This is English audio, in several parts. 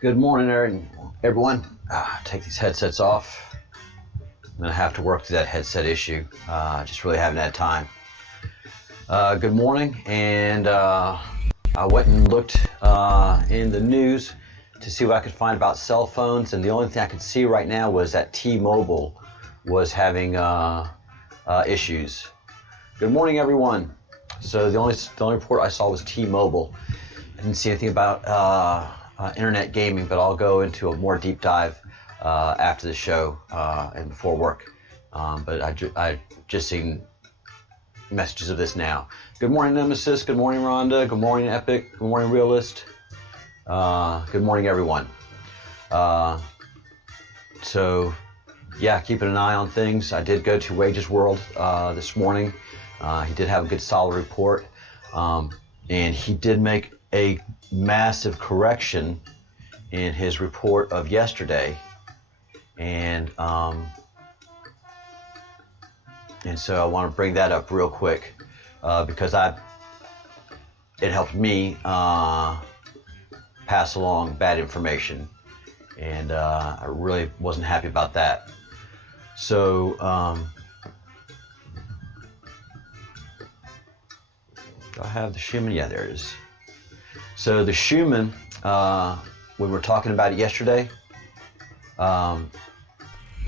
Good morning, everyone. Take these headsets off. I'm gonna have to work through that headset issue. Just really haven't had time. Good morning, and I went and looked in the news to see what I could find about cell phones, and the only thing I could see right now was that T-Mobile was having issues. Good morning, everyone. So the only report I saw was T-Mobile. I didn't see anything about internet gaming, but I'll go into a more deep dive after the show and before work. But I just seen messages of this now. Good morning, Nemesis. Good morning, Rhonda. Good morning, Epic. Good morning, Realist. Good morning, everyone. So, yeah, keeping an eye on things. I did go to Wages World this morning. He did have a good, solid report, and he did make a massive correction in his report of yesterday, and so I want to bring that up real quick because it helped me pass along bad information, and I really wasn't happy about that. So Do I have the Schumann? Yeah, there it is. So the Schumann, we were talking about it yesterday. I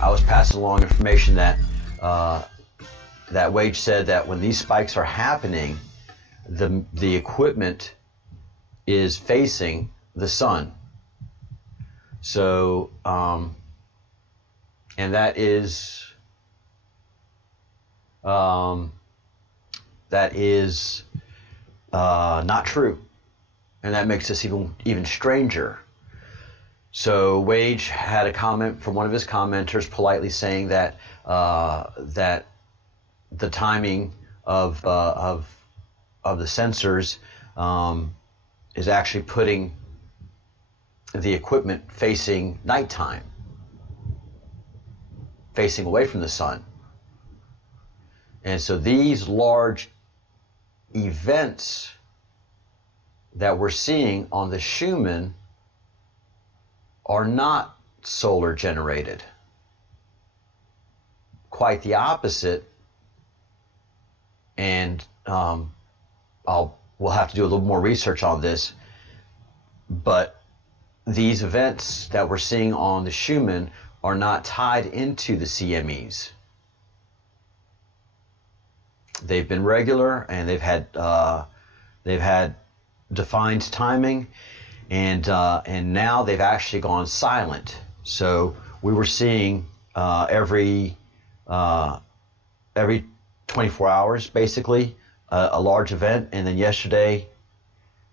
was passing along information that that Wage said that when these spikes are happening, the equipment is facing the sun. So, and that is not true, and that makes this even stranger. So Wage had a comment from one of his commenters politely saying that that the timing of the sensors is actually putting the equipment facing nighttime, facing away from the sun. And so these large events that we're seeing on the Schumann are not solar generated. Quite the opposite. And we'll have to do a little more research on this, but these events that we're seeing on the Schumann are not tied into the CMEs. They've been regular, and they've had defined timing, and now they've actually gone silent. So we were seeing every 24 hours, basically, a large event, and then yesterday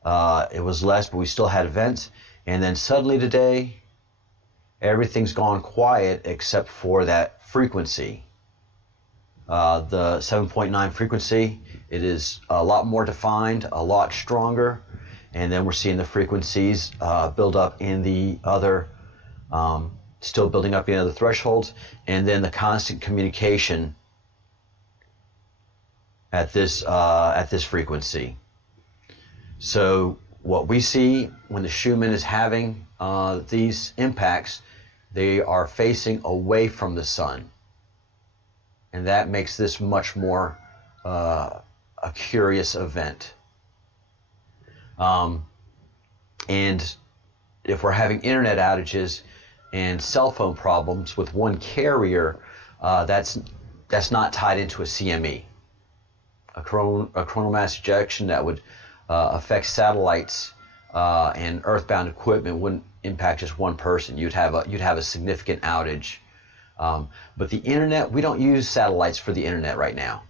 it was less, but we still had events, and then suddenly today everything's gone quiet except for that frequency. The 7.9 frequency, it is a lot more defined, a lot stronger, and then we're seeing the frequencies build up in the other, still building up in other thresholds, and then the constant communication at this frequency. So what we see when the Schumann is having these impacts, they are facing away from the sun. And that makes this much more a curious event. And if we're having internet outages and cell phone problems with one carrier, that's not tied into a CME. A coronal mass ejection that would affect satellites and earthbound equipment wouldn't impact just one person. You'd have a significant outage. But the internet, we don't use satellites for the internet right now.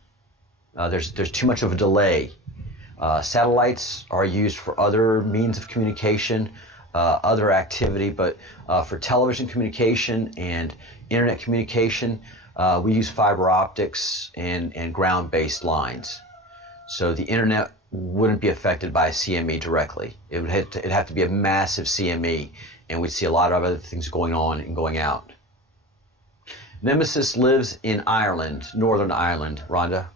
There's too much of a delay. Satellites are used for other means of communication, other activity, but for television communication and internet communication, we use fiber optics and ground-based lines. So the internet wouldn't be affected by a CME directly. It'd have to be a massive CME, and we'd see a lot of other things going on and going out. Nemesis lives in Ireland, Northern Ireland. Rhonda?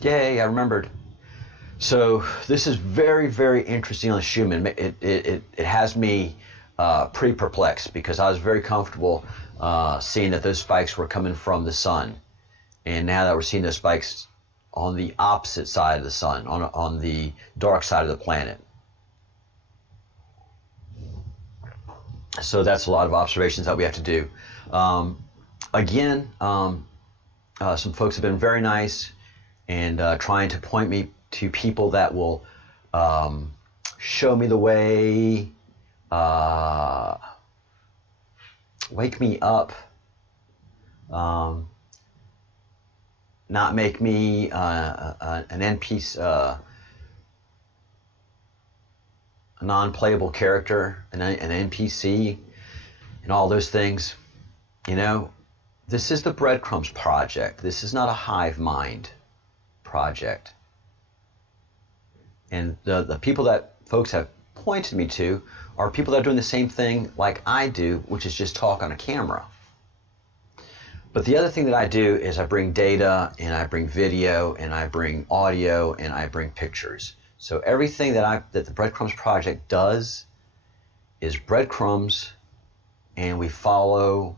Yay, I remembered. So this is very, very interesting on the Schumann. It has me pretty perplexed, because I was very comfortable seeing that those spikes were coming from the sun. And now that we're seeing those spikes on the opposite side of the sun, on the dark side of the planet. So that's a lot of observations that we have to do. Again, some folks have been very nice and trying to point me to people that will show me the way, wake me up, not make me an NPC, a non-playable character, an NPC, and all those things. You know, this is the Breadcrumbs Project. This is not a hive mind project. And the people that folks have pointed me to are people that are doing the same thing like I do, which is just talk on a camera. But the other thing that I do is I bring data, and I bring video, and I bring audio, and I bring pictures. So everything that the Breadcrumbs Project does is breadcrumbs, and we follow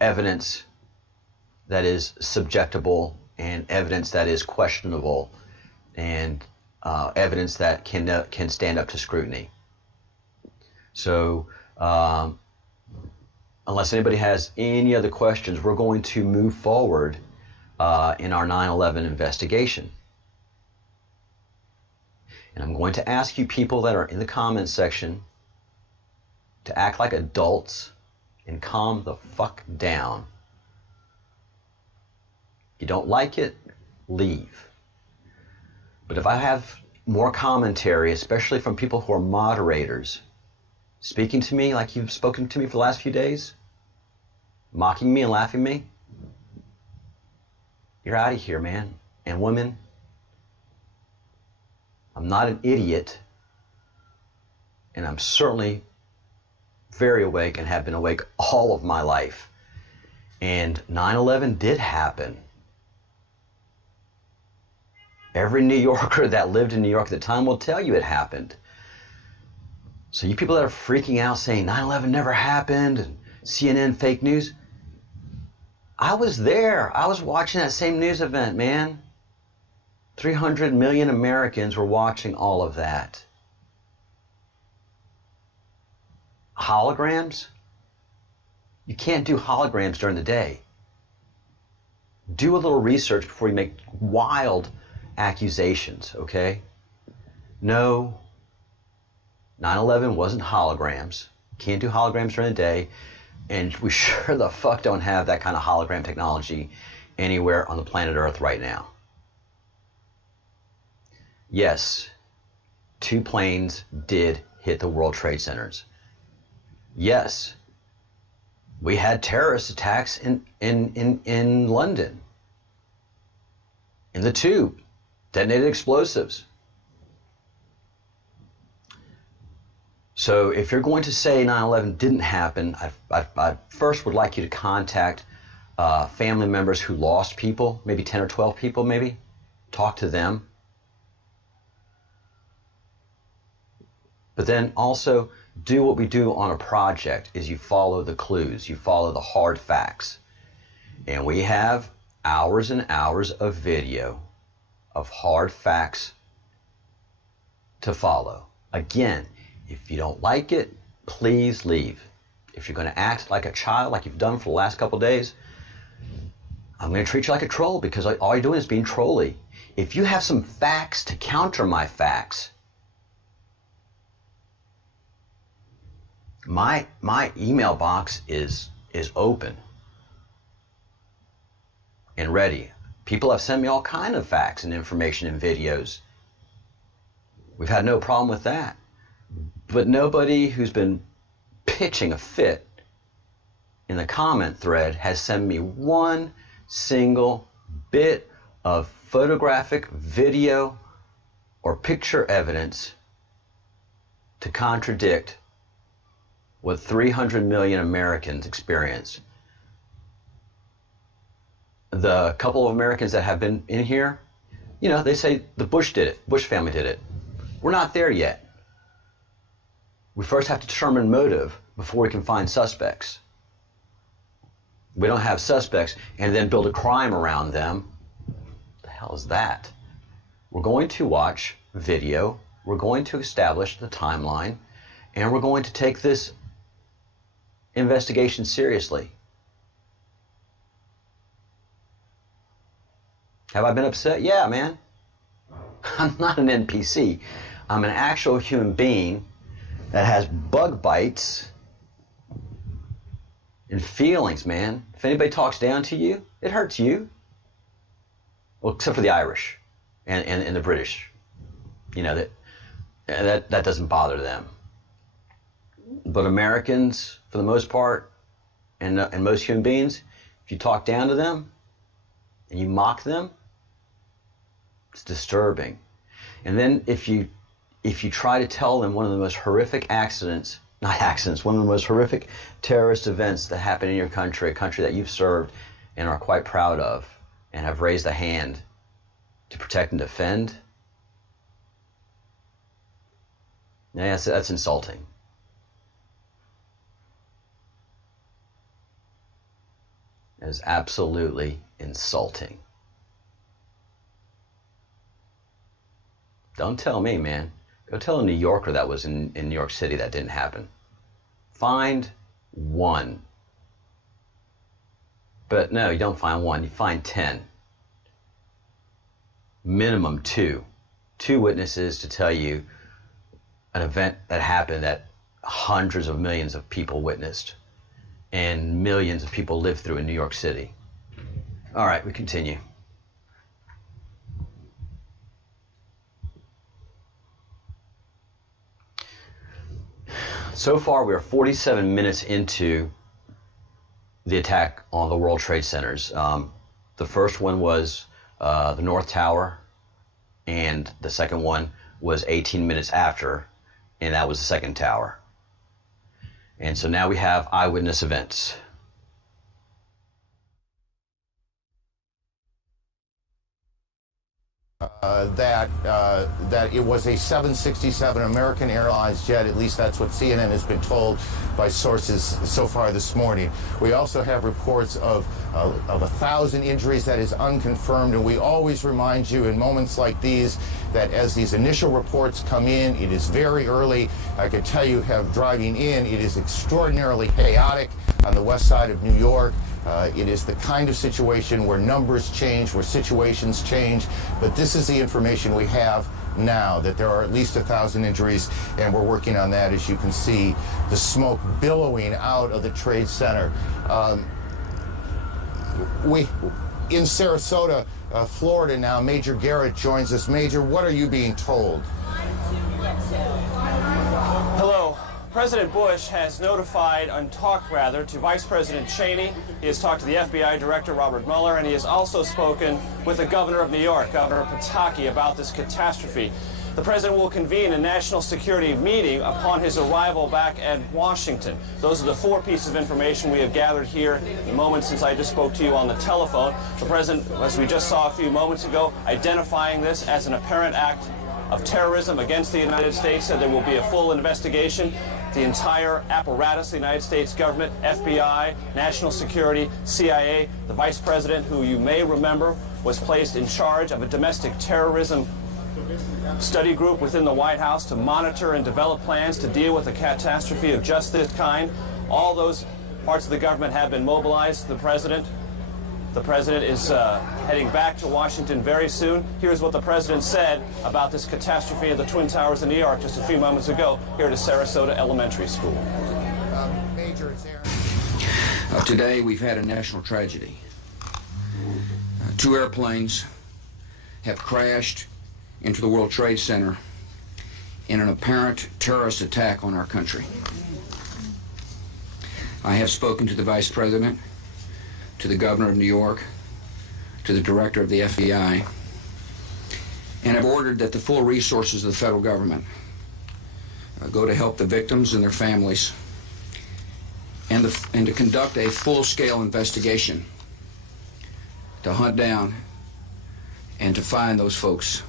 evidence that is subjectable and evidence that is questionable and evidence that can stand up to scrutiny. So unless anybody has any other questions, we're going to move forward in our 9/11 investigation. And I'm going to ask you people that are in the comments section to act like adults and calm the fuck down. If you don't like it, leave. But if I have more commentary, especially from people who are moderators, speaking to me like you've spoken to me for the last few days, mocking me and laughing at me, you're out of here, man. And women, I'm not an idiot, and I'm certainly very awake and have been awake all of my life. And 9/11 did happen. Every New Yorker that lived in New York at the time will tell you it happened. So you people that are freaking out saying 9/11 never happened and CNN fake news, I was there. I was watching that same news event, man. 300 million Americans were watching all of that. Holograms? You can't do holograms during the day. Do a little research before you make wild accusations, okay? No, 9/11 wasn't holograms. Can't do holograms during the day. And we sure the fuck don't have that kind of hologram technology anywhere on the planet Earth right now. Yes, 2 planes did hit the World Trade Centers. Yes, we had terrorist attacks in London. In the tube, detonated explosives. So if you're going to say 9/11 didn't happen, I first would like you to contact family members who lost people, maybe 10 or 12 people maybe. Talk to them. But then also do what we do on a project, is you follow the clues, you follow the hard facts. And we have hours and hours of video of hard facts to follow. Again, if you don't like it, please leave. If you're going to act like a child, like you've done for the last couple of days, I'm going to treat you like a troll, because all you're doing is being trolly. If you have some facts to counter my facts, my email box is open and ready. People have sent me all kinds of facts and information and videos. We've had no problem with that. But nobody who's been pitching a fit in the comment thread has sent me one single bit of photographic, video, or picture evidence to contradict what 300 million Americans experience. The couple of Americans that have been in here, you know, they say the Bush did it, Bush family did it. We're not there yet. We first have to determine motive before we can find suspects. We don't have suspects and then build a crime around them. What the hell is that? We're going to watch video, we're going to establish the timeline, and we're going to take this investigation seriously. Have I been upset? Yeah, man. I'm not an NPC. I'm an actual human being that has bug bites and feelings, man. If anybody talks down to you, it hurts you. Well, except for the Irish and the British. You know, that doesn't bother them. But Americans, for the most part, and most human beings, if you talk down to them and you mock them, it's disturbing. And then if you try to tell them one of the most horrific one of the most horrific terrorist events that happened in your country, a country that you've served and are quite proud of and have raised a hand to protect and defend. Yeah, that's insulting. That is absolutely insulting. Don't tell me, man. Go tell a New Yorker that was in New York City that didn't happen. Find one. But no, you don't find one, you find 10. Minimum 2. 2 witnesses to tell you an event that happened that hundreds of millions of people witnessed and millions of people lived through in New York City. All right, we continue. So far, we are 47 minutes into the attack on the World Trade Centers. The first one was the North Tower, and the second one was 18 minutes after, and that was the second tower. And so now we have eyewitness events. That it was a 767 American Airlines jet. At least that's what CNN has been told by sources so far this morning. We also have reports of 1,000 injuries. That is unconfirmed, and we always remind you in moments like these that as these initial reports come in, it is very early. I can tell you, driving in, it is extraordinarily chaotic on the west side of New York. It is the kind of situation where numbers change, where situations change, but this is the information we have now, that there are at least 1,000 injuries, and we're working on that. As you can see, the smoke billowing out of the Trade Center. In Sarasota, Florida now, Major Garrett joins us. Major, what are you being told? Hello. President Bush has notified, and talked rather, to Vice President Cheney. He has talked to the FBI Director Robert Mueller, and he has also spoken with the Governor of New York, Governor Pataki, about this catastrophe. The President will convene a national security meeting upon his arrival back at Washington. Those are the 4 pieces of information we have gathered here in the moment since I just spoke to you on the telephone. The President, as we just saw a few moments ago, identifying this as an apparent act of terrorism against the United States, said there will be a full investigation. The entire apparatus, the United States government, FBI, national security, CIA, the Vice President, who you may remember was placed in charge of a domestic terrorism study group within the White House to monitor and develop plans to deal with a catastrophe of just this kind. All those parts of the government have been mobilized. The President is heading back to Washington very soon. Here's what the President said about this catastrophe at the Twin Towers in New York just a few moments ago here at Sarasota Elementary School. Major, today we've had a national tragedy. 2 airplanes have crashed into the World Trade Center in an apparent terrorist attack on our country. I have spoken to the Vice President, to the Governor of New York, to the Director of the FBI, and have ordered that the full resources of the federal government go to help the victims and their families, and to conduct a full-scale investigation to hunt down and to find those folks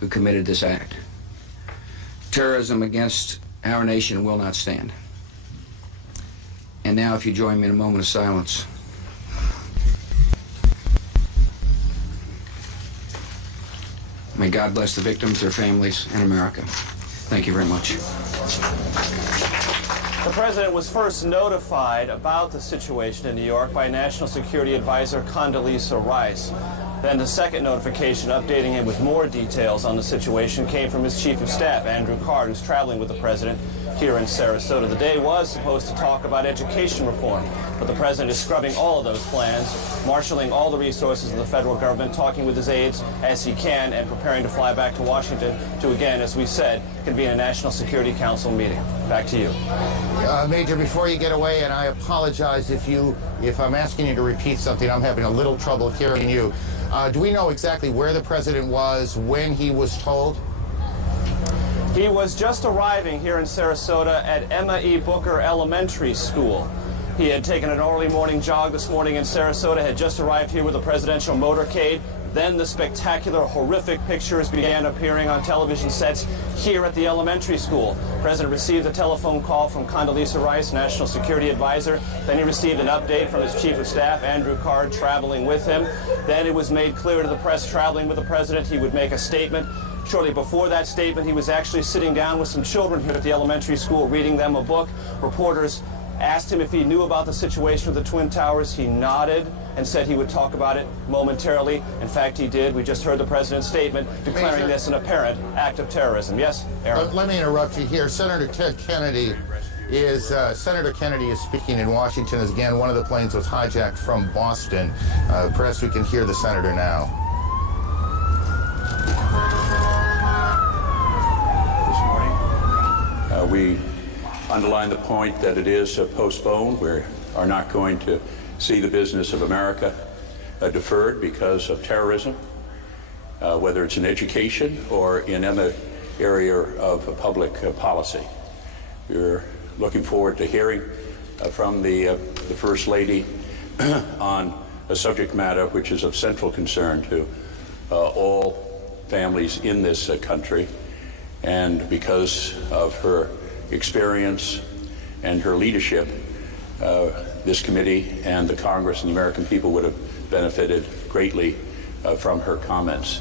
who committed this act. Terrorism against our nation will not stand. And now, if you join me in a moment of silence. May God bless the victims, their families, and America. Thank you very much. The President was first notified about the situation in New York by National Security Advisor Condoleezza Rice. Then the second notification updating him with more details on the situation came from his Chief of Staff, Andrew Card, who's traveling with the President here in Sarasota. The day was supposed to talk about education reform, but the President is scrubbing all of those plans, marshaling all the resources of the federal government, talking with his aides as he can, and preparing to fly back to Washington to, again, as we said, convene a National Security Council meeting. Back to you. Major, before you get away, and I apologize if I'm asking you to repeat something, I'm having a little trouble hearing you. Do we know exactly where the President was when he was told? He was just arriving here in Sarasota at Emma E. Booker Elementary School. He had taken an early morning jog this morning in Sarasota, had just arrived here with a presidential motorcade, Then the spectacular, horrific pictures began appearing on television sets here at the elementary school. The president received a telephone call from Condoleezza Rice, National Security Advisor. Then he received an update from his Chief of Staff, Andrew Card, traveling with him. Then it was made clear to the press, traveling with the president, he would make a statement. Shortly before that statement, he was actually sitting down with some children here at the elementary school, reading them a book. Reporters asked him if he knew about the situation with the Twin Towers. He nodded and said he would talk about it momentarily. In fact, he did. We just heard the president's statement declaring this an apparent act of terrorism. Yes, Aaron? Let me interrupt you here. Senator Kennedy is speaking in Washington. As again, one of the planes was hijacked from Boston. Perhaps we can hear the senator now. We underline the point that it is postponed. We are not going to see the business of America deferred because of terrorism, whether it's in education or in any area of public policy. We're looking forward to hearing from the First Lady on a subject matter which is of central concern to all families in this country. And because of her experience and her leadership, this committee and the Congress and the American people would have benefited greatly from her comments.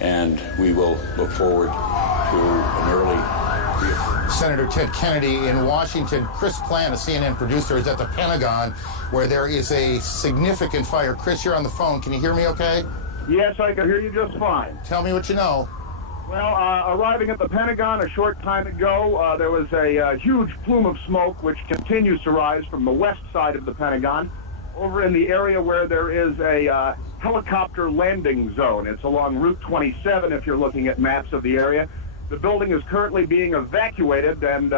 And we will look forward to an early... Senator Ted Kennedy in Washington. Chris Plant, a CNN producer, is at the Pentagon, where there is a significant fire. Chris, you're on the phone. Can you hear me okay? Yes, I can hear you just fine. Tell me what you know. Well, arriving at the Pentagon a short time ago, there was a huge plume of smoke which continues to rise from the west side of the Pentagon over in the area where there is a helicopter landing zone. It's along Route 27 if you're looking at maps of the area. The building is currently being evacuated, and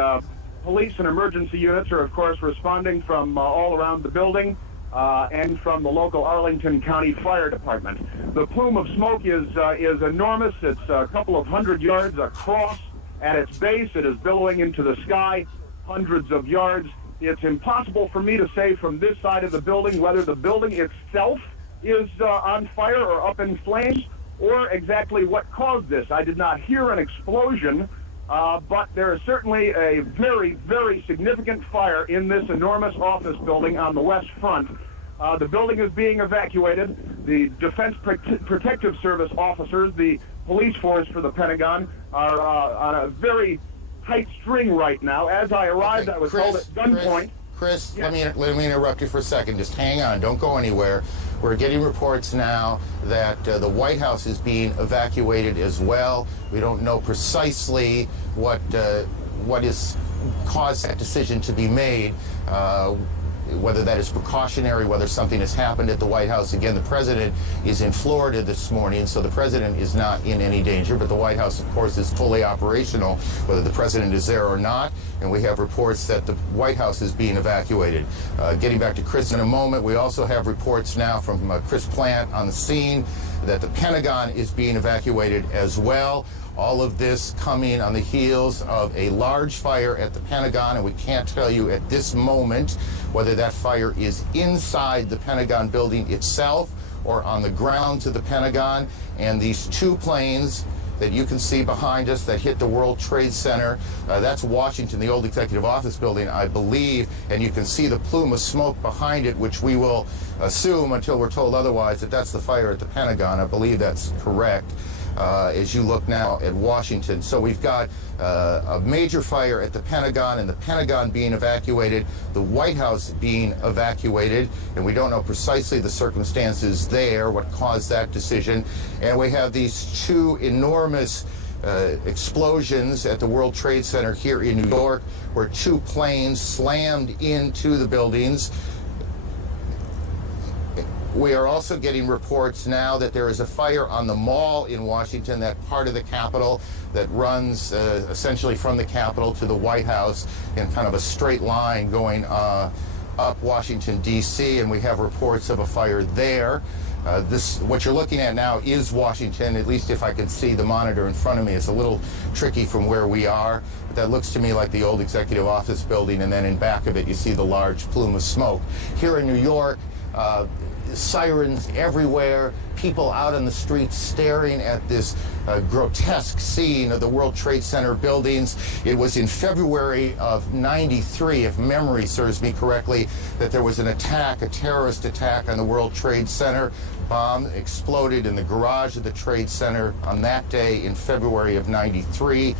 police and emergency units are, of course, responding from all around the building. And from the local Arlington County Fire Department. The plume of smoke is enormous. It's a couple of hundred yards across. At its base, it is billowing into the sky, hundreds of yards. It's impossible for me to say from this side of the building whether the building itself is on fire or up in flames, or exactly what caused this. I did not hear an explosion, but there is certainly a very, very significant fire in this enormous office building on the west front. The building is being evacuated. The Defense Protective Service officers, the police force for the Pentagon, are on a very tight string right now. As I arrived, I was held at gunpoint. Chris, yes. let me interrupt you for a second. Just hang on. Don't go anywhere. We're getting reports now that the White House is being evacuated as well. We don't know precisely what has caused that decision to be made, whether that is precautionary, whether something has happened at the White House. Again, the president is in Florida this morning, so the president is not in any danger, but the White House, of course, is fully operational, whether the president is there or not, and we have reports that the White House is being evacuated. Getting back to Chris in a moment, we also have reports now from Chris Plant on the scene that the Pentagon is being evacuated as well. All of this coming on the heels of a large fire at the Pentagon, and we can't tell you at this moment whether that fire is inside the Pentagon building itself or on the ground to the Pentagon. And these two planes that you can see behind us that hit the World Trade Center, that's Washington, the old executive office building, I believe, and you can see the plume of smoke behind it, which we will assume until we're told otherwise that that's the fire at the Pentagon. I believe that's correct. As you look now at Washington. So we've got a major fire at the Pentagon, and the Pentagon being evacuated, the White House being evacuated, and we don't know precisely the circumstances there, what caused that decision. And we have these two enormous explosions at the World Trade Center here in New York, where two planes slammed into the buildings. We are also getting reports now that there is a fire on the Mall in Washington, that part of the Capitol that runs essentially from the Capitol to the White House in kind of a straight line going up Washington, D.C., and we have reports of a fire there. What you're looking at now is Washington, at least if I can see the monitor in front of me. It's a little tricky from where we are, but that looks to me like the old executive office building, and then in back of it you see the large plume of smoke. Here in New York, Sirens everywhere, people out on the streets staring at this grotesque scene of the World Trade Center buildings. It was in February of '93, if memory serves me correctly, that there was an attack, a terrorist attack on the World Trade Center. Bomb exploded in the garage of the Trade Center on that day in February of '93.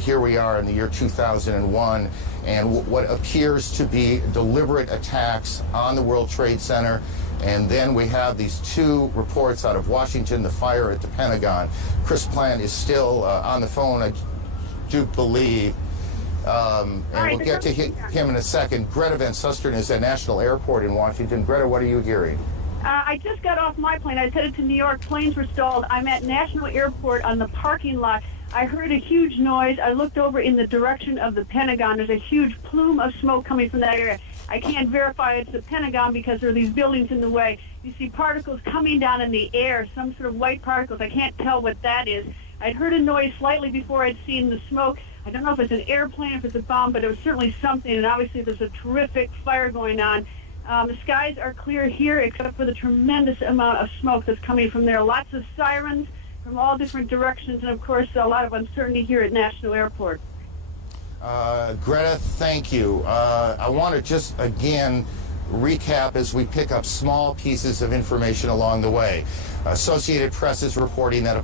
Here we are in the year 2001, and what appears to be deliberate attacks on the World Trade Center. And then we have these two reports out of Washington, the fire at the Pentagon. Chris Plante is still on the phone, I do believe. And we'll get to him in a second. Greta Van Susteren is at National Airport in Washington. Greta, what are you hearing? I just got off my plane. I was headed to New York. Planes were stalled. I'm at National Airport on the parking lot. I heard a huge noise. I looked over in the direction of the Pentagon. There's a huge plume of smoke coming from that area. I can't verify it's the Pentagon because there are these buildings in the way. You see particles coming down in the air, some sort of white particles. I can't tell what that is. I'd heard a noise slightly before I'd seen the smoke. I don't know if it's an airplane, if it's a bomb, but it was certainly something, and obviously there's a terrific fire going on. The skies are clear here except for the tremendous amount of smoke that's coming from there. Lots of sirens from all different directions, and of course a lot of uncertainty here at National Airport. Greta, thank you. I want to just again recap as we pick up small pieces of information along the way. Associated Press is reporting that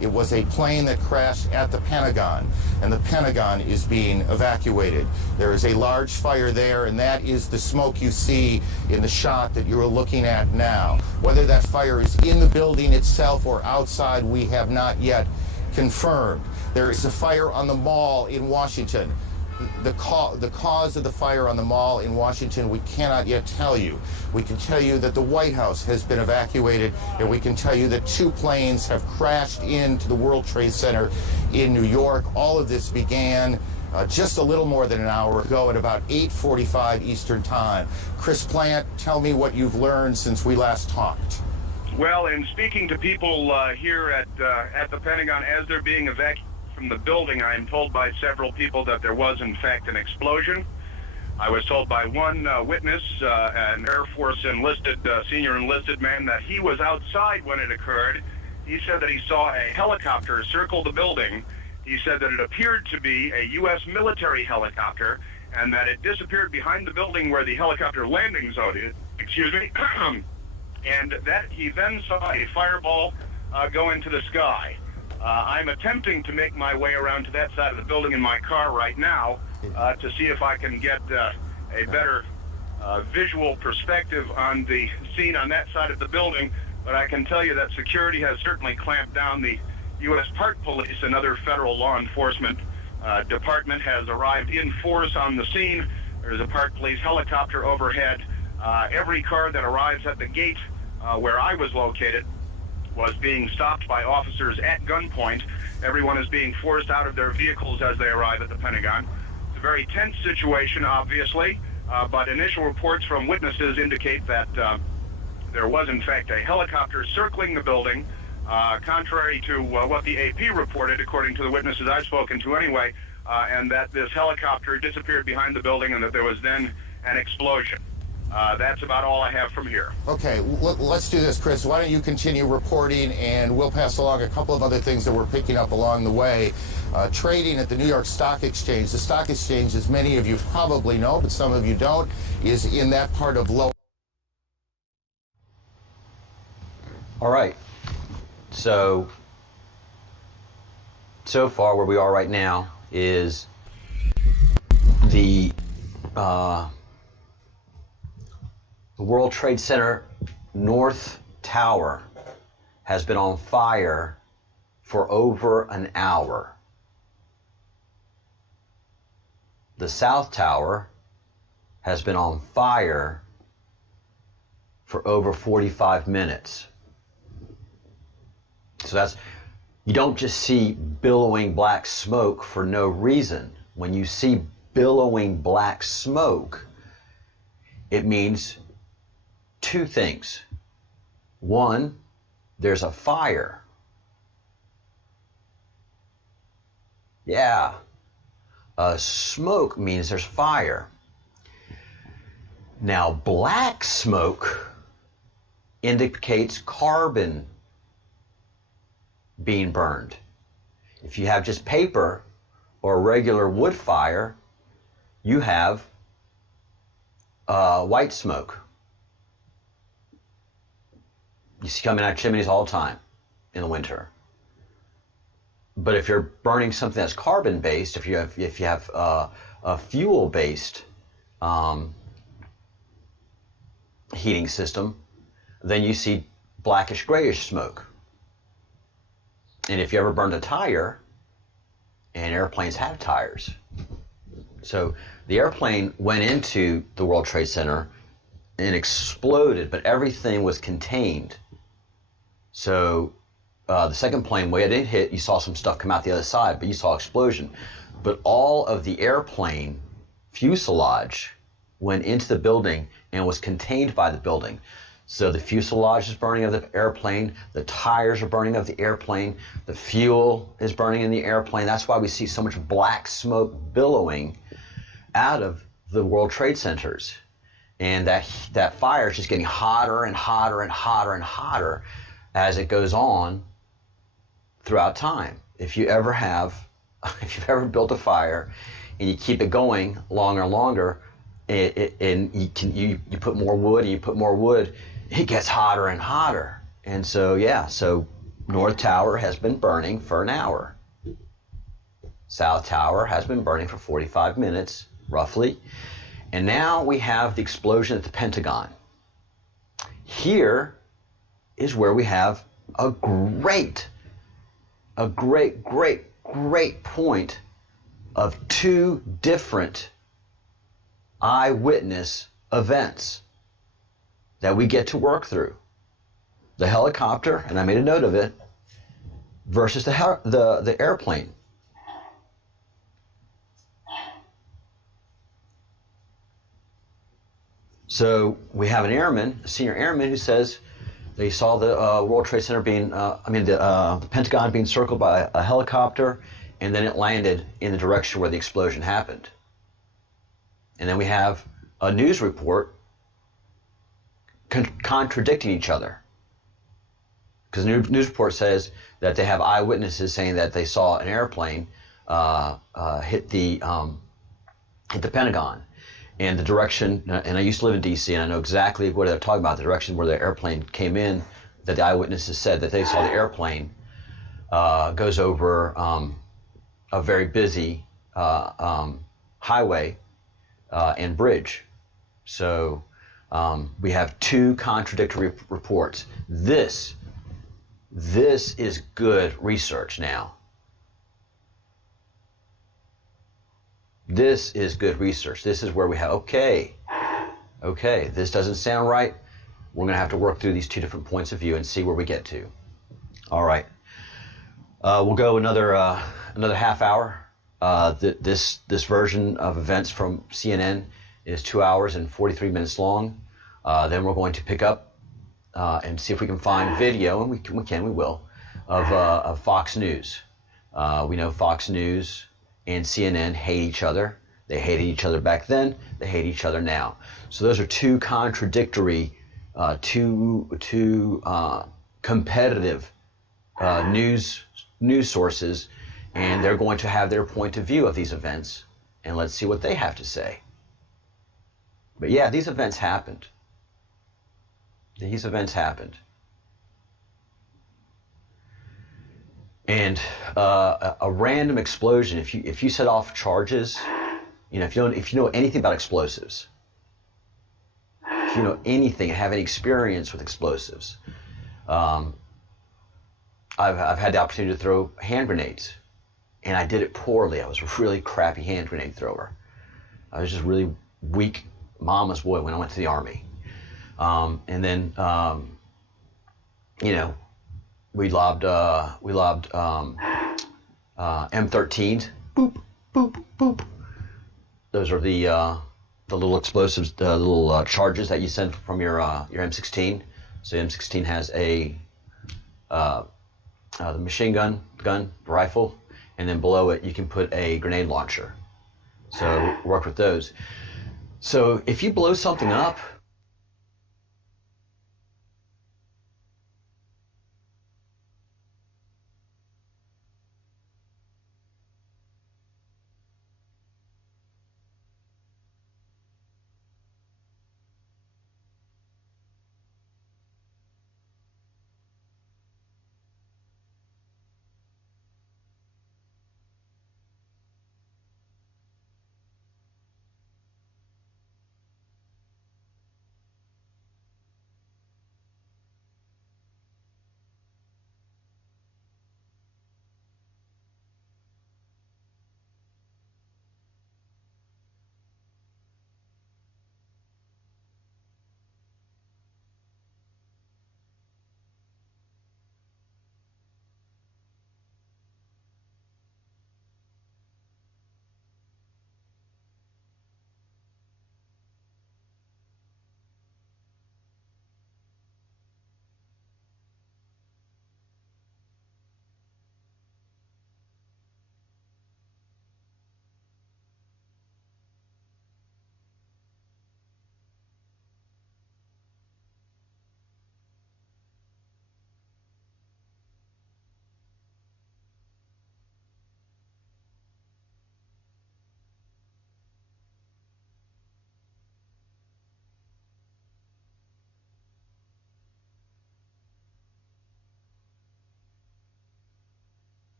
it was a plane that crashed at the Pentagon, and the Pentagon is being evacuated. There is a large fire there, and that is the smoke you see in the shot that you're looking at now. Whether that fire is in the building itself or outside, we have not yet confirmed. There is a fire on the mall in Washington. The cause of the fire on the mall in Washington, we cannot yet tell you. We can tell you that the White House has been evacuated, and we can tell you that 2 planes have crashed into the World Trade Center in New York. All of this began just a little more than an hour ago at about 8:45 Eastern Time. Chris Plante, tell me what you've learned since we last talked. Well, in speaking to people here at the Pentagon as they're being evacuated from the building, I am told by several people that there was in fact an explosion. I was told by one witness, an Air Force senior enlisted man, that he was outside when it occurred. He said that he saw a helicopter circle the building. He said that it appeared to be a U.S. military helicopter and that it disappeared behind the building where the helicopter landing zone is. Excuse me. And that he then saw a fireball go into the sky. I'm attempting to make my way around to that side of the building in my car right now to see if I can get a better visual perspective on the scene on that side of the building. But I can tell you that security has certainly clamped down. The U.S. Park Police, another federal law enforcement department, has arrived in force on the scene. There's a Park Police helicopter overhead. Every car that arrives at the gate where I was located was being stopped by officers at gunpoint. Everyone is being forced out of their vehicles as they arrive at the Pentagon. It's a very tense situation, obviously, but initial reports from witnesses indicate that there was, in fact, a helicopter circling the building, contrary to what the AP reported, according to the witnesses I've spoken to anyway, and that this helicopter disappeared behind the building and that there was then an explosion. That's about all I have from here. Okay, let's do this, Chris. Why don't you continue reporting, and we'll pass along a couple of other things that we're picking up along the way. Trading at the New York Stock Exchange. The stock exchange, as many of you probably know, but some of you don't, is in that part of low. All right. So far where we are right now is the World Trade Center North Tower has been on fire for over an hour. The South Tower has been on fire for over 45 minutes. So that's, you don't just see billowing black smoke for no reason. When you see billowing black smoke, it means 2 things. One, there's a fire. Yeah, smoke means there's fire. Now, black smoke indicates carbon being burned. If you have just paper or a regular wood fire, you have white smoke. You see coming out of chimneys all the time in the winter. But if you're burning something that's carbon-based, if you have a fuel-based heating system, then you see blackish grayish smoke. And if you ever burned a tire, and airplanes have tires, so the airplane went into the World Trade Center and exploded, but everything was contained. So the second plane, when it did hit, you saw some stuff come out the other side, but you saw explosion. But all of the airplane fuselage went into the building and was contained by the building. So the fuselage is burning of the airplane, the tires are burning of the airplane, the fuel is burning in the airplane. That's why we see so much black smoke billowing out of the World Trade Centers. And that fire is just getting hotter and hotter and hotter and hotter as it goes on throughout time. If you've ever built a fire and you keep it going longer and longer, and you put more wood and you put more wood, it gets hotter and hotter. And so North Tower has been burning for an hour. South Tower has been burning for 45 minutes, roughly. And now we have the explosion at the Pentagon. Here is where we have a great point of two different eyewitness events that we get to work through. The helicopter, and I made a note of it, versus the airplane. So we have an airman, a senior airman, who says that he saw the World Trade Center the Pentagon being circled by a helicopter, and then it landed in the direction where the explosion happened. And then we have a news report contradicting each other. Because the news report says that they have eyewitnesses saying that they saw an airplane hit the Pentagon. And the direction, and I used to live in D.C., and I know exactly what they're talking about, the direction where the airplane came in, that the eyewitnesses said that they saw the airplane goes over a very busy highway and bridge. So we have two contradictory reports. This is good research now. This is good research. This is where we have, okay, this doesn't sound right. We're going to have to work through these two different points of view and see where we get to. All right. We'll go another half hour. This version of events from CNN is 2 hours and 43 minutes long. Then we're going to pick up and see if we can find video, and we will, of Fox News. We know Fox News and CNN hate each other. They hated each other back then. They hate each other now. So those are two contradictory, competitive news sources, and they're going to have their point of view of these events. And let's see what they have to say. But yeah, these events happened. These events happened. And a random explosion, if you set off charges, if you know anything about explosives, if you know anything and have any experience with explosives, I've had the opportunity to throw hand grenades, and I did it poorly. I was a really crappy hand grenade thrower. I was just really weak mama's boy when I went to the Army. And then, we lobbed M13s. Boop, boop, boop. Those are the little explosives, the little charges that you send from your M16. So M16 has the machine gun, rifle, and then below it you can put a grenade launcher. So work with those. So if you blow something up,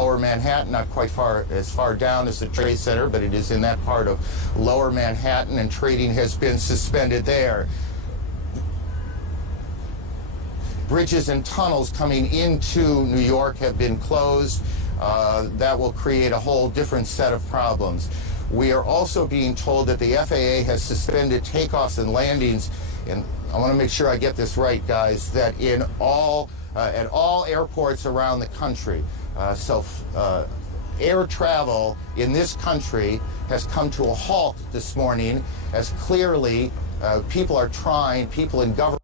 Lower Manhattan, not quite as far down as the Trade Center, but it is in that part of Lower Manhattan, and trading has been suspended there. Bridges and tunnels coming into New York have been closed. That will create a whole different set of problems. We are also being told that the FAA has suspended takeoffs and landings, and I want to make sure I get this right, guys, that in at all airports around the country. Air travel in this country has come to a halt this morning, as clearly people in government.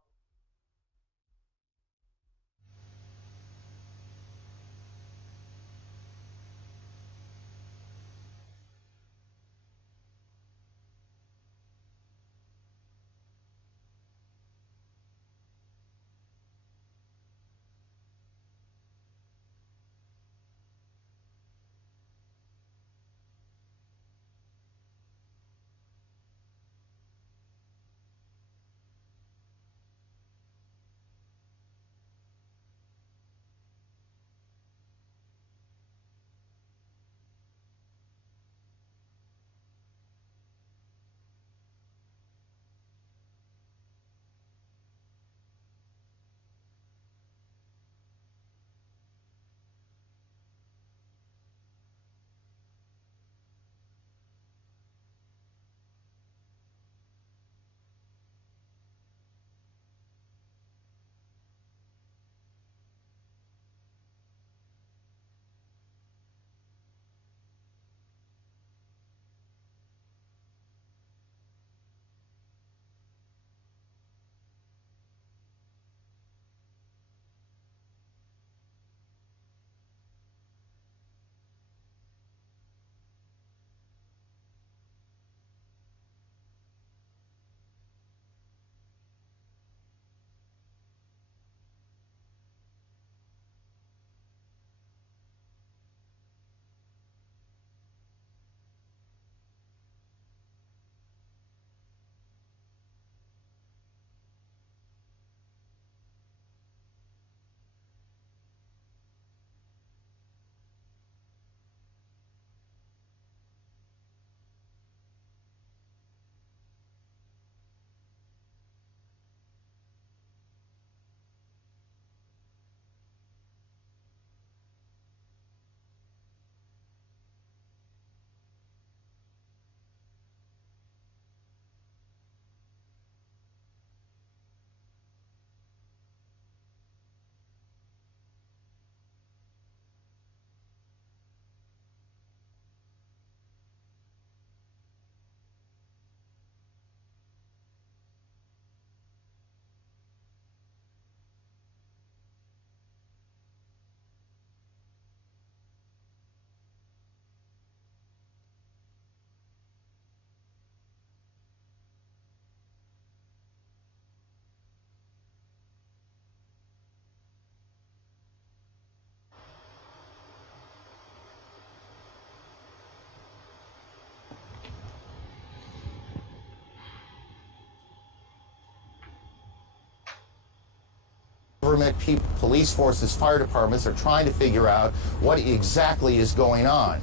government, police forces, fire departments are trying to figure out what exactly is going on.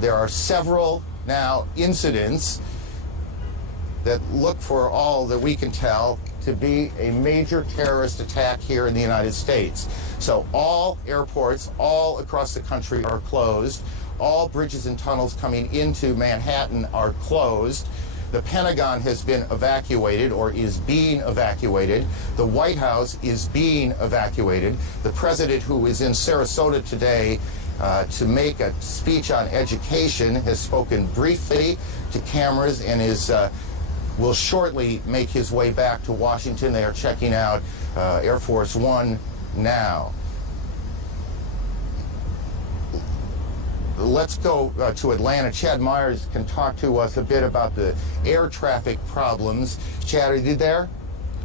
There are several now incidents that look, for all that we can tell, to be a major terrorist attack here in the United States. So all airports all across the country are closed. All bridges and tunnels coming into Manhattan are closed. The Pentagon has been evacuated, or is being evacuated. The White House is being evacuated. The president, who is in Sarasota today to make a speech on education, has spoken briefly to cameras and will shortly make his way back to Washington. They are checking out Air Force One now. Let's go to Atlanta. Chad Myers can talk to us a bit about the air traffic problems. Chad, are you there?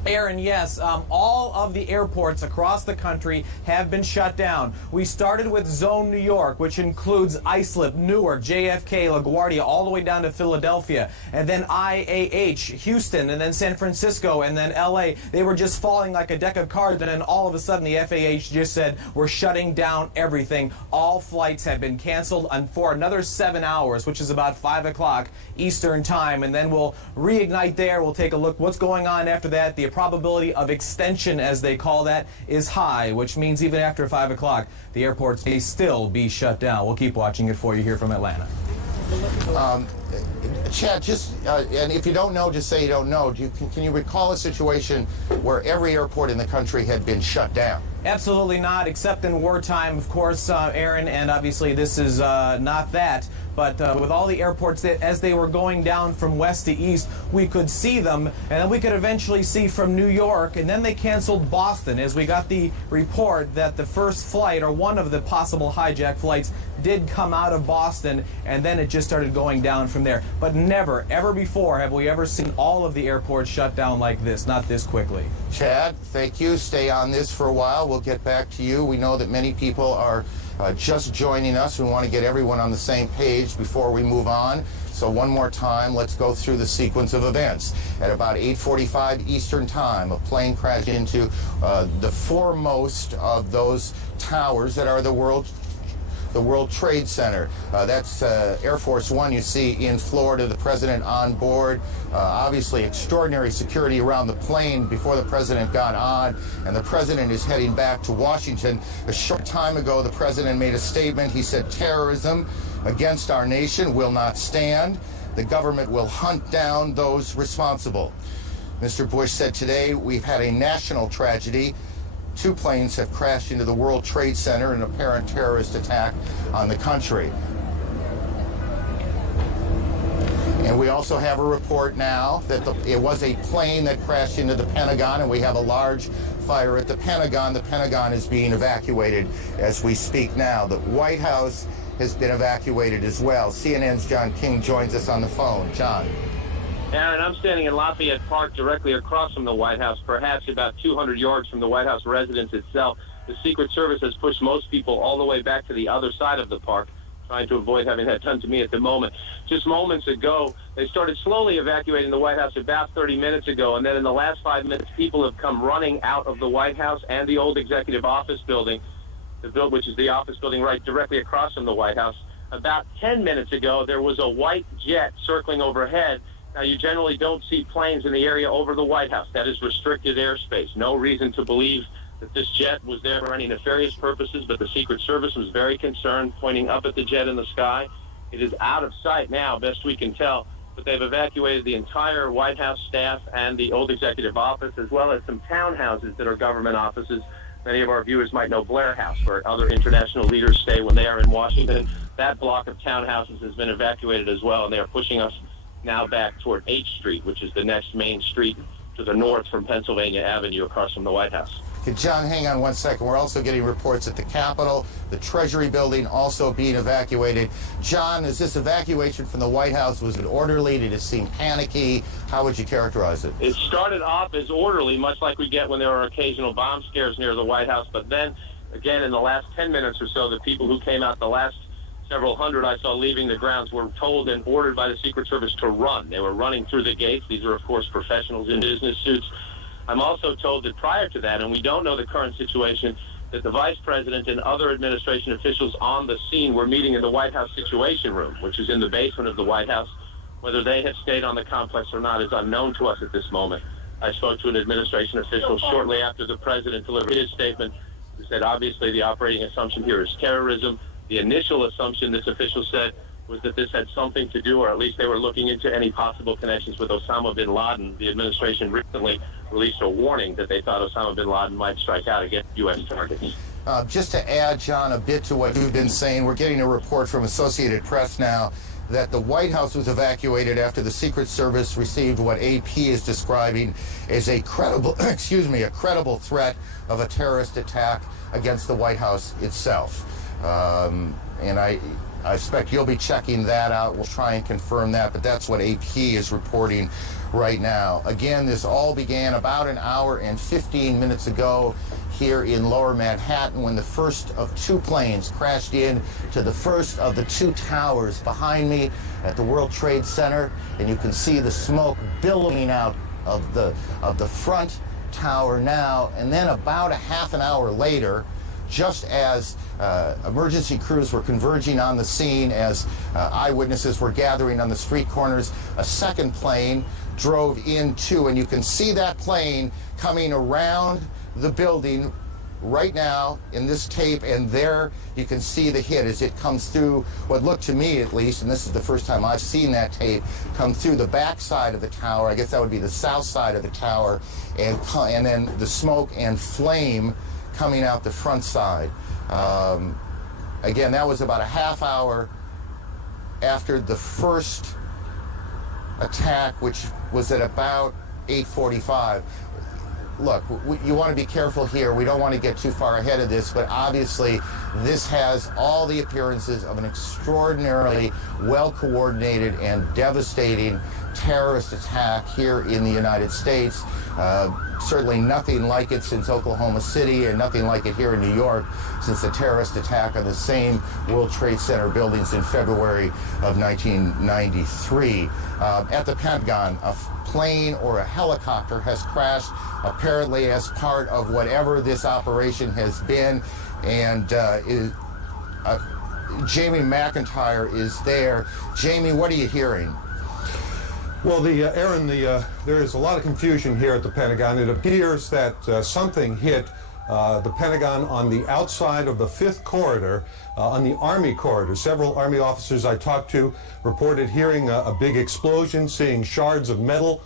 Aaron, yes, all of the airports across the country have been shut down. We started with Zone New York, which includes Islip, Newark, JFK, LaGuardia, all the way down to Philadelphia, and then IAH, Houston, and then San Francisco, and then LA. They were just falling like a deck of cards, and then all of a sudden the FAA just said, we're shutting down everything. All flights have been canceled for another 7 hours, which is about 5 o'clock Eastern time, and then we'll reignite there. We'll take a look what's going on after that. The probability of extension, as they call that, is high, which means even after 5 o'clock, the airports may still be shut down. We'll keep watching it for you here from Atlanta. Chad, just, and if you don't know, just say you don't know. Can you recall a situation where every airport in the country had been shut down? Absolutely not, except in wartime, of course, Aaron, and obviously this is not that. But with all the airports, as they were going down from west to east, we could see them, and then we could eventually see from New York, and then they canceled Boston, as we got the report that the first flight, or one of the possible hijack flights, did come out of Boston, and then it just started going down from there. But never, ever before have we ever seen all of the airports shut down like this, not this quickly. Chad, thank you. Stay on this for a while. We'll get back to you. We know that many people are just joining us. We want to get everyone on the same page before we move on. So one more time, let's go through the sequence of events. At about 8:45 Eastern Time, a plane crashed into the foremost of those towers that are the World Trade Center. That's Air Force One you see in Florida, the president on board. Obviously extraordinary security around the plane before the president got on, and the president is heading back to Washington. A short time ago, the president made a statement. He said, terrorism against our nation will not stand. The government will hunt down those responsible. Mr. Bush said today, we've had a national tragedy. 2 planes have crashed into the World Trade Center in an apparent terrorist attack on the country. And we also have a report now that it was a plane that crashed into the Pentagon, and we have a large fire at the Pentagon. The Pentagon is being evacuated as we speak now. The White House has been evacuated as well. CNN's John King joins us on the phone. John. Aaron, I'm standing in Lafayette Park directly across from the White House, perhaps about 200 yards from the White House residence itself. The Secret Service has pushed most people all the way back to the other side of the park, trying to avoid having that done to me at the moment. Just moments ago, they started slowly evacuating the White House about 30 minutes ago, and then in the last 5 minutes, people have come running out of the White House and the old Executive Office building, which is the office building right directly across from the White House. About 10 minutes ago, there was a white jet circling overhead. Now, you generally don't see planes in the area over the White House. That is restricted airspace. No reason to believe that this jet was there for any nefarious purposes, but the Secret Service was very concerned, pointing up at the jet in the sky. It is out of sight now, best we can tell, but they've evacuated the entire White House staff and the old Executive Office, as well as some townhouses that are government offices. Many of our viewers might know Blair House, where other international leaders stay when they are in Washington. That block of townhouses has been evacuated as well, and they are pushing us now back toward H Street, which is the next main street to the north from Pennsylvania Avenue across from the White House. Okay, John, hang on one second. We're also getting reports at the Capitol, the Treasury building also being evacuated. John, is this evacuation from the White House, was it orderly? Did it seem panicky? How would you characterize it? It started off as orderly, much like we get when there are occasional bomb scares near the White House, but then, again, in the last 10 minutes or so, the people who came out the last several hundred I saw leaving the grounds were told and ordered by the Secret Service to run. They were running through the gates. These are, of course, professionals in business suits. I'm also told that prior to that, and we don't know the current situation, that the vice president and other administration officials on the scene were meeting in the White House Situation Room, which is in the basement of the White House. Whether they have stayed on the complex or not is unknown to us at this moment. I spoke to an administration official shortly after the president delivered his statement, who said obviously the operating assumption here is terrorism. The initial assumption, this official said, was that this had something to do, or at least they were looking into any possible connections with Osama bin Laden. The administration recently released a warning that they thought Osama bin Laden might strike out against U.S. targets. Just to add, John, a bit to what you've been saying, we're getting a report from Associated Press now that the White House was evacuated after the Secret Service received what AP is describing as a credible, a credible threat of a terrorist attack against the White House itself. And I expect you'll be checking that out. We'll try and confirm that, but that's what AP is reporting right now. Again, this all began about an hour and 15 minutes ago here in Lower Manhattan when the first of two planes crashed in to the first of the two towers behind me at the World Trade Center, and you can see the smoke billowing out of the front tower now. And then about a half an hour later, just as emergency crews were converging on the scene, as eyewitnesses were gathering on the street corners, a second plane drove in too, and you can see that plane coming around the building right now in this tape, and there you can see the hit as it comes through what looked to me, at least, and this is the first time I've seen that tape, come through the back side of the tower. I guess that would be the south side of the tower, and then the smoke and flame coming out the front side. Again, that was about a half hour after the first attack, which was at about 8:45. Look, you want to be careful here. We don't want to get too far ahead of this, but obviously this has all the appearances of an extraordinarily well-coordinated and devastating terrorist attack here in the United States. Certainly nothing like it since Oklahoma City, and nothing like it here in New York since the terrorist attack on the same World Trade Center buildings in February of 1993. At the Pentagon, a plane or a helicopter has crashed, apparently as part of whatever this operation has been, and Jamie McIntyre is there. Jamie, what are you hearing? Well, Aaron, there is a lot of confusion here at the Pentagon. It appears that something hit the Pentagon on the outside of the 5th corridor, on the Army corridor. Several Army officers I talked to reported hearing a big explosion, seeing shards of metal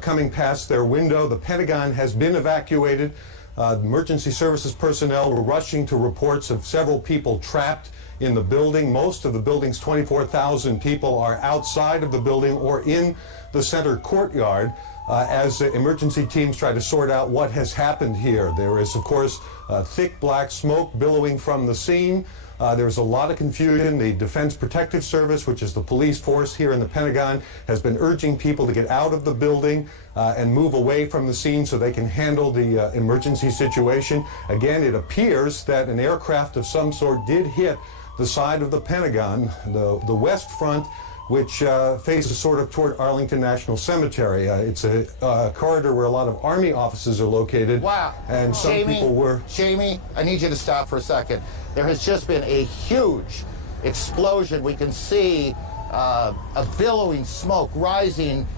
coming past their window. The Pentagon has been evacuated. Emergency services personnel were rushing to reports of several people trapped in the building. Most of the building's 24,000 people are outside of the building or in the center courtyard as emergency teams try to sort out what has happened here. There is, of course, thick black smoke billowing from the scene. There's a lot of confusion. The Defense Protective Service, which is the police force here in the Pentagon, has been urging people to get out of the building and move away from the scene so they can handle the emergency situation. Again, it appears that an aircraft of some sort did hit the side of the Pentagon, the west front, which faces sort of toward Arlington National Cemetery. It's a corridor where a lot of Army offices are located. Wow. And some people were... Jamie, I need you to stop for a second. There has just been a huge explosion. We can see a billowing smoke rising,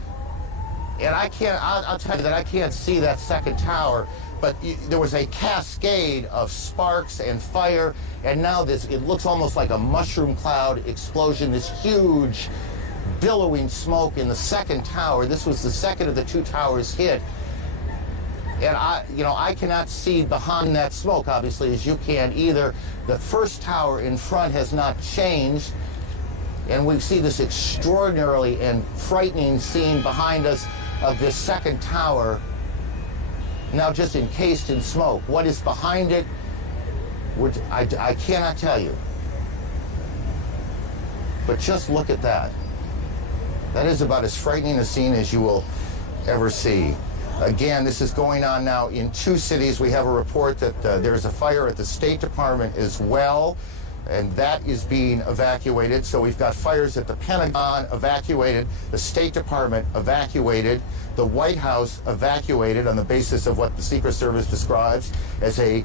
and I'll tell you that I can't see that second tower, but there was a cascade of sparks and fire, and now it looks almost like a mushroom cloud explosion, this huge billowing smoke in the second tower. This was the second of the two towers hit. And I cannot see behind that smoke, obviously, as you can either. The first tower in front has not changed, and we see this extraordinarily and frightening scene behind us of this second tower, now just encased in smoke. What is behind it, I cannot tell you. But just look at that. That is about as frightening a scene as you will ever see. Again, this is going on now in two cities. We have a report that there's a fire at the State Department as well. and that is being evacuated. So we've got fires at the Pentagon evacuated, the State Department evacuated, the White House evacuated on the basis of what the Secret Service describes as a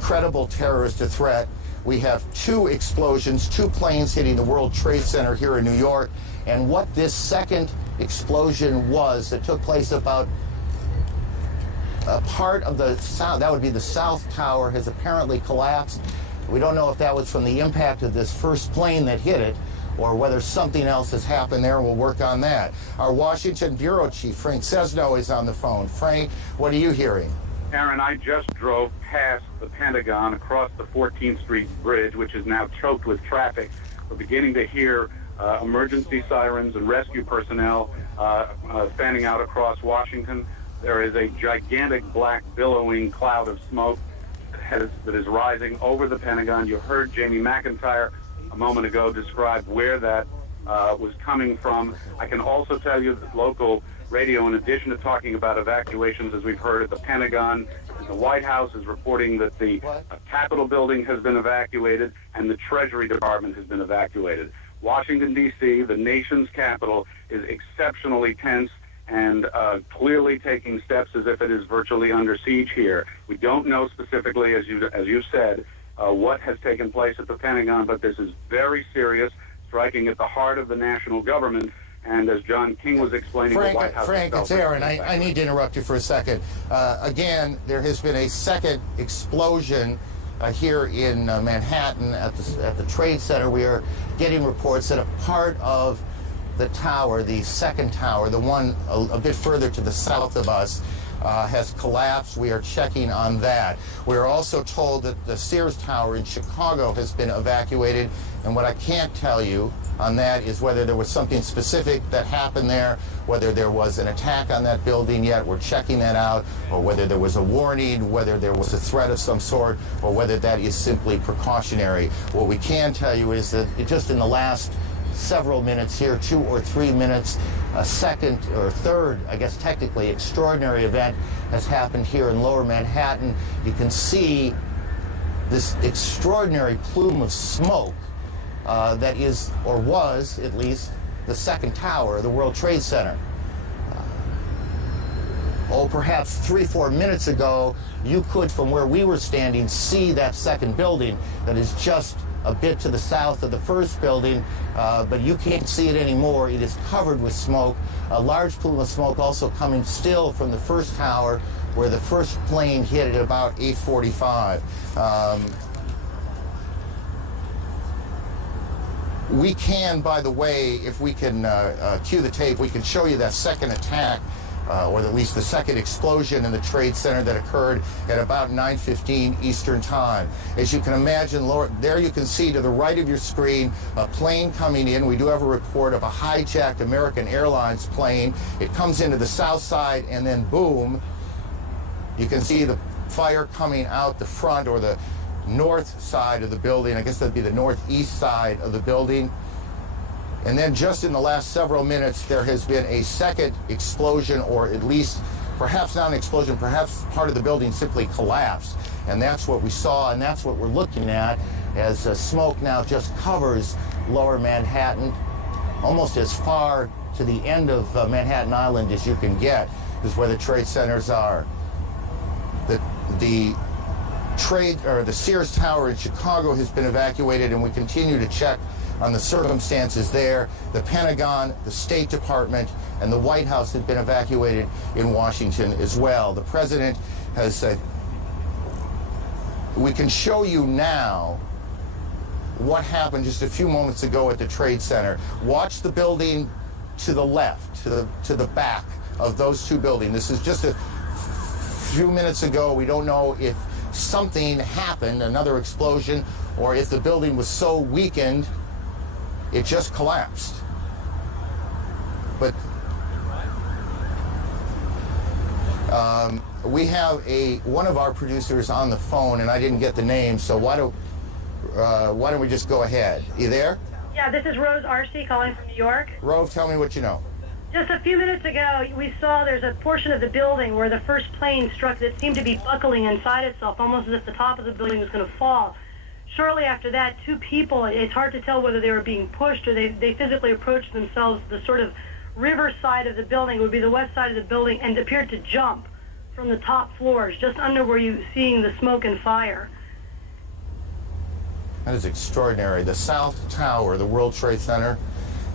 credible terrorist threat. We have 2 explosions, 2 planes hitting the World Trade Center here in New York, and what this second explosion was that took place about a part of the south, that would be the South Tower, has apparently collapsed. We don't know if that was from the impact of this first plane that hit it or whether something else has happened there, and we'll work on that. Our Washington Bureau Chief, Frank Sesno, is on the phone. Frank, what are you hearing? Aaron, I just drove past the Pentagon across the 14th Street Bridge, which is now choked with traffic. We're beginning to hear emergency sirens and rescue personnel fanning out across Washington. There is a gigantic black billowing cloud of smoke that is rising over the Pentagon. You heard Jamie McIntyre a moment ago describe where that was coming from. I can also tell you that local radio, in addition to talking about evacuations, as we've heard at the Pentagon, the White House is reporting that the Capitol building has been evacuated and the Treasury Department has been evacuated. Washington, D.C., the nation's capital, is exceptionally tense and clearly taking steps as if it is virtually under siege here. We don't know specifically, as you said, what has taken place at the Pentagon, but this is very serious, striking at the heart of the national government. And as John King was explaining, the White House... Frank, it's Aaron. I need to interrupt you for a second. Again, there has been a second explosion here in Manhattan at the Trade Center. We are getting reports that a part of the tower, the second tower, the one a bit further to the south of us, has collapsed. We are checking on that. We are also told that the Sears Tower in Chicago has been evacuated, and what I can't tell you on that is whether there was something specific that happened there, whether there was an attack on that building yet, we're checking that out, or whether there was a warning, whether there was a threat of some sort, or whether that is simply precautionary. What we can tell you is that just in the last several minutes here, 2 or 3 minutes, a second or third, I guess technically, extraordinary event has happened here in Lower Manhattan. You can see this extraordinary plume of smoke that is, or was at least, the second tower, the World Trade Center. Perhaps 3 or 4 minutes ago, you could, from where we were standing, see that second building that is just a bit to the south of the first building, but you can't see it anymore. It is covered with smoke. A large plume of smoke also coming still from the first tower, where the first plane hit at about 8:45. We can, by the way, if we can cue the tape, we can show you that second attack, or at least the second explosion in the Trade Center that occurred at about 9:15 Eastern Time. As you can imagine, there you can see to the right of your screen a plane coming in. We do have a report of a hijacked American Airlines plane. It comes into the south side, and then boom, you can see the fire coming out the front, or the north side of the building. I guess that'd be the northeast side of the building. And then just in the last several minutes, there has been a second explosion, or at least perhaps not an explosion, perhaps part of the building simply collapsed. And that's what we saw, and that's what we're looking at as smoke now just covers Lower Manhattan, almost as far to the end of Manhattan Island as you can get, is where the trade centers are. The Sears Tower in Chicago has been evacuated, and we continue to check on the circumstances there. The Pentagon, the State Department, and the White House have been evacuated in Washington as well. The president has said, we can show you now what happened just a few moments ago at the Trade Center. Watch the building to the left, to the back of those two buildings. This is just a few minutes ago. We don't know if something happened, another explosion, or if the building was so weakened it just collapsed. But we have one of our producers on the phone, and I didn't get the name, so why don't we just go ahead? You there? Yeah, this is Rose Arcee calling from New York. Rose, tell me what you know. Just a few minutes ago, we saw there's a portion of the building where the first plane struck that seemed to be buckling inside itself, almost as if the top of the building was going to fall. Shortly after that, two people, it's hard to tell whether they were being pushed or they physically approached themselves. The sort of river side of the building would be the west side of the building, and appeared to jump from the top floors, just under where you're seeing the smoke and fire. That is extraordinary. The South Tower, the World Trade Center,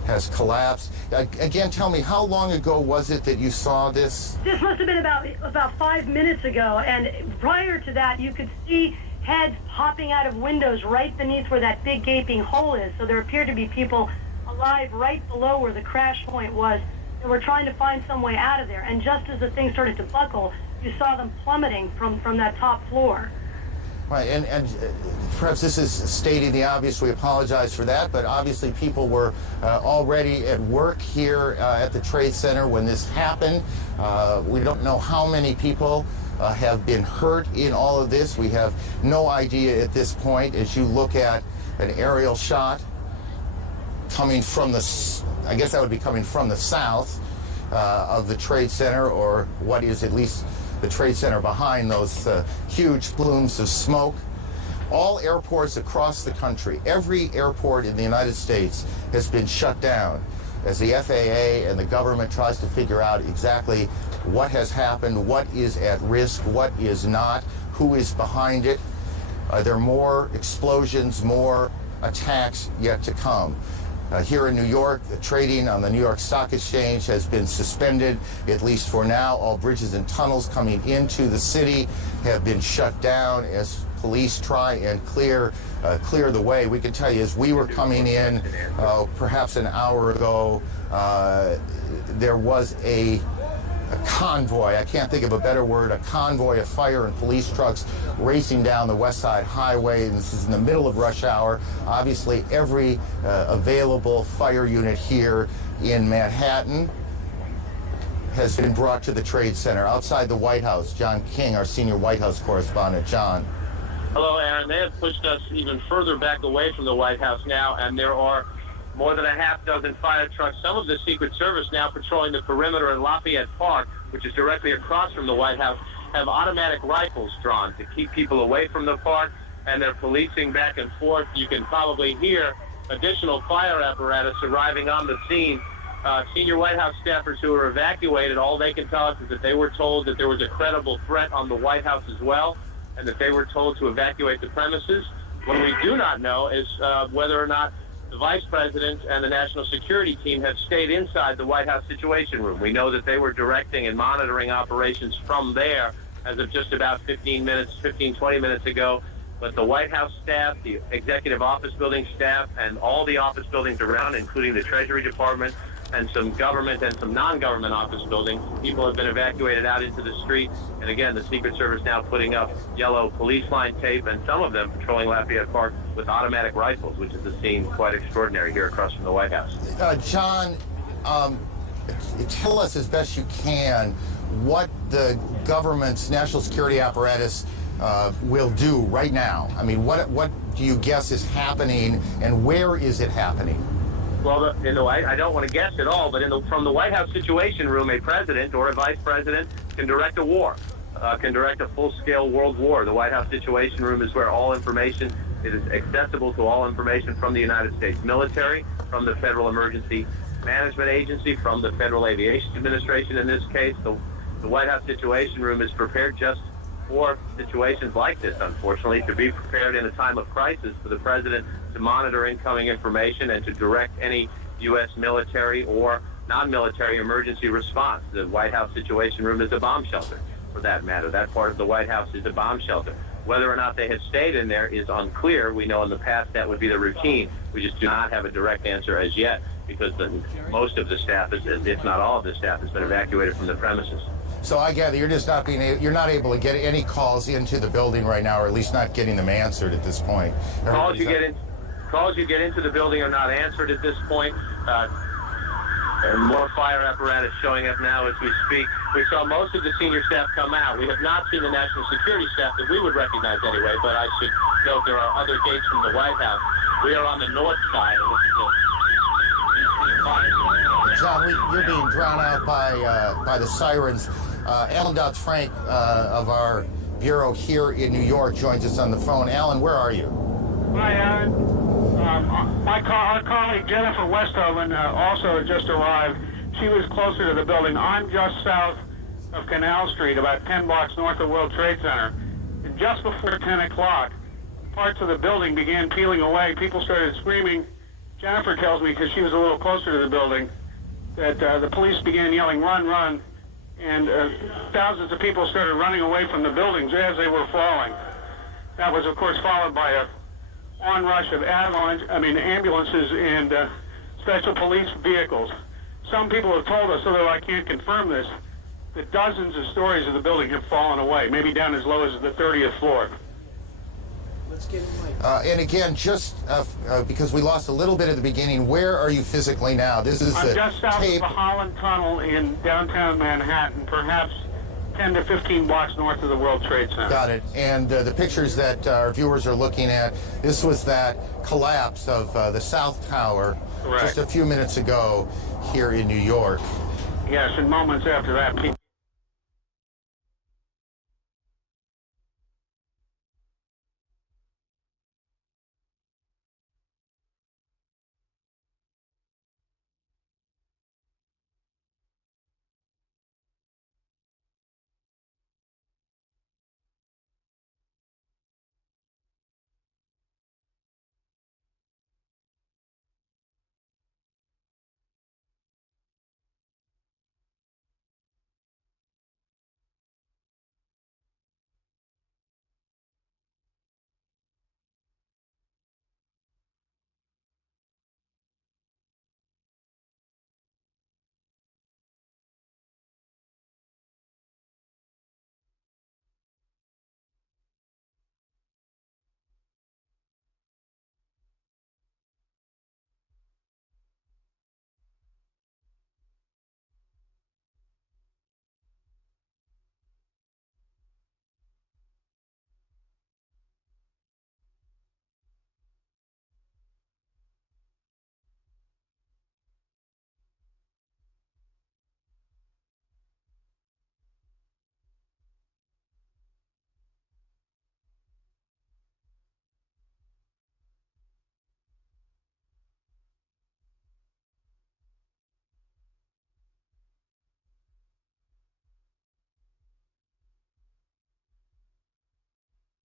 has collapsed. Again, tell me, how long ago was it that you saw this? This must have been about 5 minutes ago, and prior to that, you could see heads popping out of windows right beneath where that big gaping hole is. So there appeared to be people alive right below where the crash point was, and were trying to find some way out of there. And just as the thing started to buckle, you saw them plummeting from that top floor. Right, and perhaps this is stating the obvious. We apologize for that, but obviously people were already at work here at the Trade Center when this happened. We don't know how many people have been hurt in all of this. We have no idea at this point. As you look at an aerial shot coming from I guess that would be coming from the south of the Trade Center, or what is at least the Trade Center behind those huge plumes of smoke. All airports across the country, every airport in the United States has been shut down as the FAA and the government tries to figure out exactly what has happened, what is at risk, what is not, who is behind it. There are more explosions, more attacks yet to come. Here in New York, the trading on the New York Stock Exchange has been suspended, at least for now. All bridges and tunnels coming into the city have been shut down as police try and clear the way. We can tell you, as we were coming in perhaps an hour ago, there was a convoy, I can't think of a better word, a convoy of fire and police trucks racing down the West Side Highway, and this is in the middle of rush hour. Obviously, every available fire unit here in Manhattan has been brought to the Trade Center. Outside the White House, John King, our senior White House correspondent. John. Hello, Aaron. They have pushed us even further back away from the White House now, and there are more than a half dozen fire trucks, some of the Secret Service now patrolling the perimeter in Lafayette Park, which is directly across from the White House, have automatic rifles drawn to keep people away from the park, and they're policing back and forth. You can probably hear additional fire apparatus arriving on the scene. Senior White House staffers who were evacuated, all they can tell us is that they were told that there was a credible threat on the White House as well, and that they were told to evacuate the premises. What we do not know is whether or not the Vice President and the National Security Team have stayed inside the White House Situation Room. We know that they were directing and monitoring operations from there as of just about 20 minutes ago. But the White House staff, the Executive Office Building staff, and all the office buildings around, including the Treasury Department and some government and some non-government office buildings, people have been evacuated out into the street. And again, the Secret Service now putting up yellow police line tape, and some of them patrolling Lafayette Park with automatic rifles, which is a scene quite extraordinary here across from the White House. John, tell us as best you can what the government's national security apparatus will do right now. I mean, what do you guess is happening, and where is it happening? Well, I don't want to guess at all, but from the White House Situation Room, a president or a vice president can direct a war, can direct a full-scale world war. The White House Situation Room is where all information is accessible to all information from the United States military, from the Federal Emergency Management Agency, from the Federal Aviation Administration in this case. The White House Situation Room is prepared just for situations like this, unfortunately, to be prepared in a time of crisis for the president to monitor incoming information and to direct any U.S. military or non-military emergency response. The White House Situation Room is a bomb shelter, for that matter. That part of the White House is a bomb shelter. Whether or not they have stayed in there is unclear. We know in the past that would be the routine. We just do not have a direct answer as yet, because most of the staff, if not all of the staff, has been evacuated from the premises. So I gather you're just you're not able to get any calls into the building right now, or at least not getting them answered at this point. Calls you get into the building are not answered at this point. And more fire apparatus showing up now as we speak. We saw most of the senior staff come out. We have not seen the national security staff that we would recognize anyway, but I should note there are other gates from the White House. We are on the north side, and this is John, you're being drowned out by the sirens. Alan Dodds-Frank of our bureau here in New York joins us on the phone. Alan, where are you? Hi, Aaron. Our colleague Jennifer Westhoven also just arrived. She was closer to the building. I'm just south of Canal Street, about 10 blocks north of World Trade Center. And just before 10 o'clock, parts of the building began peeling away. People started screaming. Jennifer tells me, because she was a little closer to the building, that the police began yelling, "Run, run," and thousands of people started running away from the buildings as they were falling. That was, of course, followed by a onrush of ambulances and special police vehicles. Some people have told us, although I can't confirm this, that dozens of stories of the building have fallen away, maybe down as low as the 30th floor. And again, just because we lost a little bit at the beginning, where are you physically now? This is I'm just south of the Holland Tunnel in downtown Manhattan, perhaps 10 to 15 blocks north of the World Trade Center. Got it. And the pictures that our viewers are looking at, this was that collapse of the South Tower just a few minutes ago here in New York. Yes, and moments after that, people